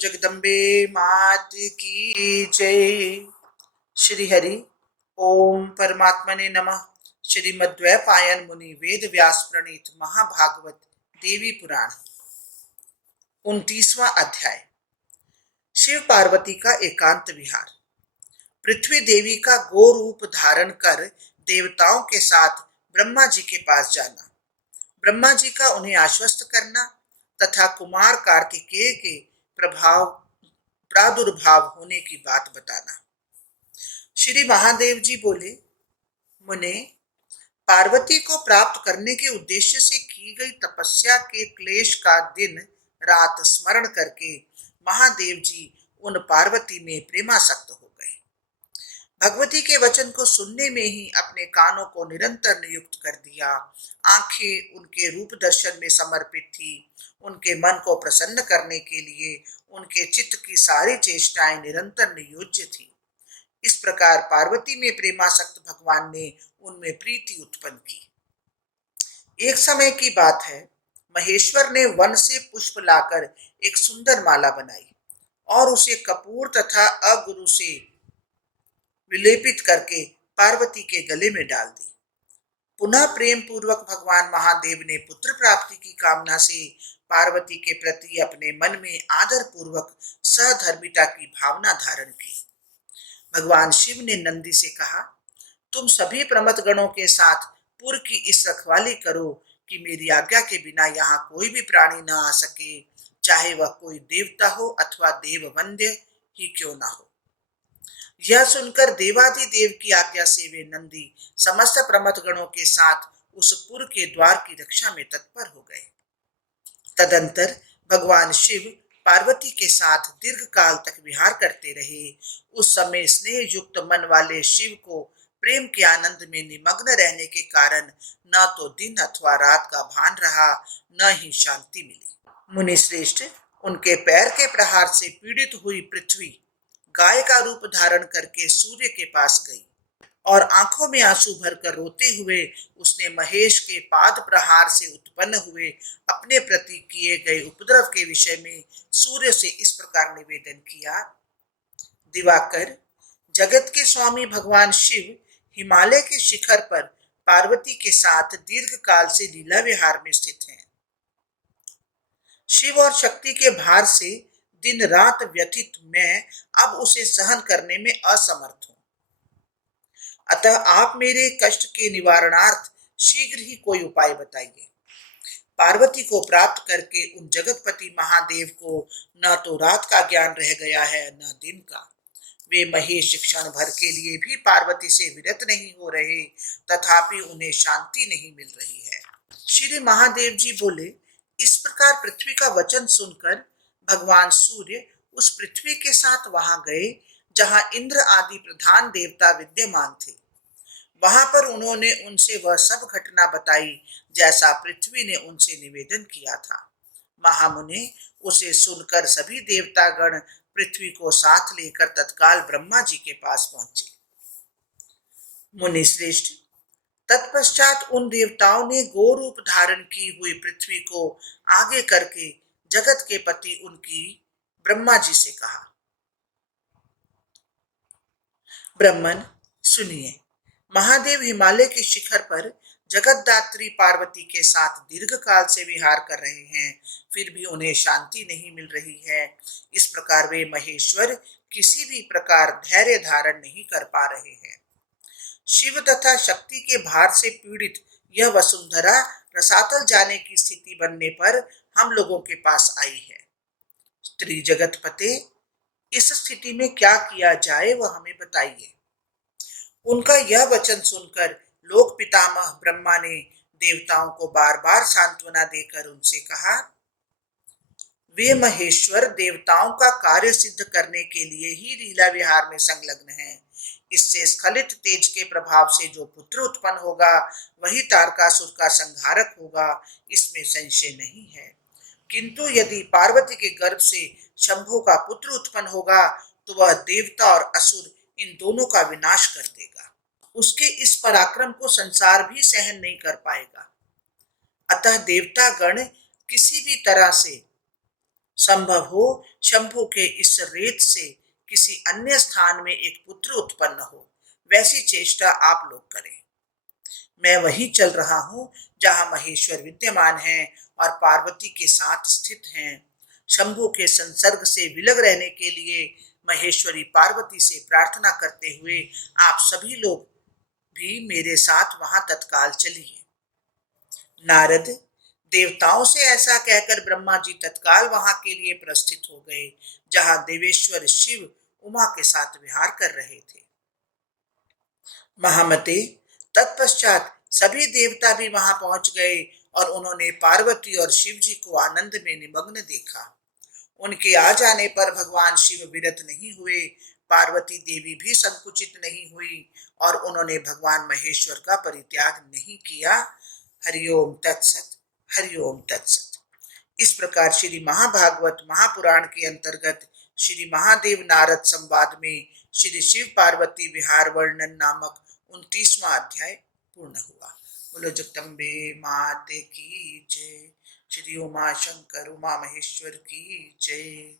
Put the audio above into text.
जगदम्बे मात की जय। श्री हरि ओम परमात्मने नमः। श्रीमद्वैपायन मुनि वेद व्यास प्रणीत महाभागवत देवी पुराण 29वां अध्याय। शिव पार्वती का एकांत विहार। पृथ्वी देवी का गो रूप धारण कर देवताओं के साथ ब्रह्मा जी के पास जाना, ब्रह्मा जी का उन्हें आश्वस्त करना तथा कुमार कार्तिकेय के प्रादुर्भाव होने की बात बताना। श्री महादेव जी बोले, मुने, पार्वती को प्राप्त करने के उद्देश्य से की गई तपस्या के क्लेश का दिन रात स्मरण करके महादेव जी उन पार्वती में प्रेमासक्त हो गए। भगवती के वचन को सुनने में ही अपने कानों को निरंतर नियुक्त कर दिया। आंखें उनके रूप दर्शन में समर्पित थी। उनके मन को प्रसन्न करने के लिए उनके चित्त की सारी चेष्टाएं निरंतर नियोज्य थी। इस प्रकार पार्वती में प्रेमासक्त भगवान ने उनमें प्रीति उत्पन्न की। एक समय की बात है, महेश्वर ने वन से पुष्प लाकर एक सुंदर माला बनाई और उसे कपूर तथा अगुरु से विलेपित करके पार्वती के गले में डाल दी। पुनः प्रेम पूर्वक भगवान महादेव ने पुत्र प्राप्ति की कामना से पार्वती के प्रति अपने मन में आदर पूर्वक सहधर्मिता की भावना धारण की। भगवान शिव ने नंदी से कहा, तुम सभी प्रमथ गणों के साथ पुर की इस रखवाली करो कि मेरी आज्ञा के बिना यहाँ कोई भी प्राणी न आ सके, चाहे वह कोई देवता हो अथवा देववंद्य ही क्यों ना हो। यह सुनकर देवाधिदेव की आज्ञा से वे नंदी समस्त प्रमथ गणों के साथ उस पुर के द्वार की रक्षा में तत्पर हो गए। तदंतर भगवान शिव पार्वती के साथ दीर्घ काल तक विहार करते रहे। उस समय स्नेह युक्त मन वाले शिव को प्रेम के आनंद में निमग्न रहने के कारण न तो दिन अथवा रात का भान रहा, न ही शांति मिली। मुनि श्रेष्ठ, उनके पैर के प्रहार से पीड़ित हुई पृथ्वी गाय का रूप धारण करके सूर्य के पास गई और आंखों में आंसू भरकर रोते हुए उसने महेश के पाद प्रहार से उत्पन्न हुए अपने प्रति किए गए उपद्रव के विषय में सूर्य से इस प्रकार निवेदन किया। दिवाकर, जगत के स्वामी भगवान शिव हिमालय के शिखर पर पार्वती के साथ दीर्घ काल से लीला विहार में स्थित हैं। शिव और शक्ति के भार से दिन रात व्यथित मैं अब उसे सहन करने में असमर्थ हूं। अतः आप मेरे कष्ट के निवारणार्थ शीघ्र ही कोई उपाय बताइए। पार्वती को प्राप्त करके उन जगतपति महादेव को न तो रात का ज्ञान रह गया है न दिन का। वे महेश क्षण भर के लिए भी पार्वती से विरत नहीं हो रहे, तथापि उन्हें शांति नहीं मिल रही है। श्री महादेव जी बोले, इस प्रकार पृथ्वी का वचन सुनकर भगवान सूर्य उस पृथ्वी के साथ वहां गए जहां इंद्र आदि प्रधान देवता विद्यमान थे। वहां पर उन्होंने उनसे वह सब घटना बताई जैसा पृथ्वी ने उनसे निवेदन किया था। महामुने, उसे सुनकर सभी देवतागण पृथ्वी को साथ लेकर तत्काल ब्रह्मा जी के पास पहुंचे। मुनि श्रेष्ठ, तत्पश्चात उन देवताओं ने गो रूप धारण की हुई पृथ्वी को आगे करके जगत के पति उनकी ब्रह्मा जी से कहा, ब्रह्मन सुनिए, महादेव हिमालय के शिखर पर जगतदात्री पार्वती के साथ दीर्घ काल से विहार कर रहे हैं, फिर भी उन्हें शांति नहीं मिल रही है। इस प्रकार वे महेश्वर किसी भी प्रकार धैर्य धारण नहीं कर पा रहे हैं। शिव तथा शक्ति के भार से पीड़ित यह वसुंधरा रसातल जाने की स्थिति बनने पर हम लोगों के पास आई है। स्त्री जगतपते, इस स्थिति में क्या किया जाए वह हमें बताइए। उनका यह वचन सुनकर लोक पितामह ब्रह्मा ने देवताओं को बार बार सांत्वना देकर उनसे कहा, वे महेश्वर देवताओं का कार्य सिद्ध करने के लिए ही लीला विहार में संलग्न हैं। इससे स्खलित तेज के प्रभाव से जो पुत्र उत्पन्न होगा वही तारकासुर का संहारक होगा, इसमें संशय नहीं है। किंतु यदि पार्वती के गर्भ से शंभु का पुत्र उत्पन्न होगा तो वह देवता और असुर इन दोनों का विनाश कर देगा। उसके इस पराक्रम को संसार भी सहन नहीं कर पाएगा। अतः देवता गण किसी भी तरह से संभव हो शंभु के इस रेत से किसी अन्य स्थान में एक पुत्र उत्पन्न हो, वैसी चेष्टा आप लोग करें। मैं वही चल रहा हूँ जहाँ महेश्वर विद्यमान है और पार्वती के साथ स्थित हैं। शंभु के संसर्ग से विलग रहने के लिए महेश्वरी पार्वती से प्रार्थना करते हुए आप सभी लोग भी मेरे साथ वहां तत्काल चलिए। नारद, देवताओं से ऐसा कहकर ब्रह्मा जी तत्काल वहां के लिए प्रस्थित हो गए, जहां देवेश्वर शिव उमा के साथ विहार कर रहे थे। महामते, तत्पश्चात सभी देवता भी वहां पहुंच गए और उन्होंने पार्वती और शिव जी को आनंद में निमग्न देखा। उनके आ जाने पर भगवान शिव विरत नहीं हुए, पार्वती देवी भी संकुचित नहीं हुई और उन्होंने भगवान महेश्वर का परित्याग नहीं किया। हरिओम तत्सत, हरिओम तत्सत। इस प्रकार श्री महाभागवत महापुराण के अंतर्गत श्री महादेव नारद संवाद में श्री शिव पार्वती विहार वर्णन नामक 29वां अध्याय पूर्ण हुआ। बोलो जगदम्बे माते की जय। श्री उमा शंकर उमा महेश्वर की जय।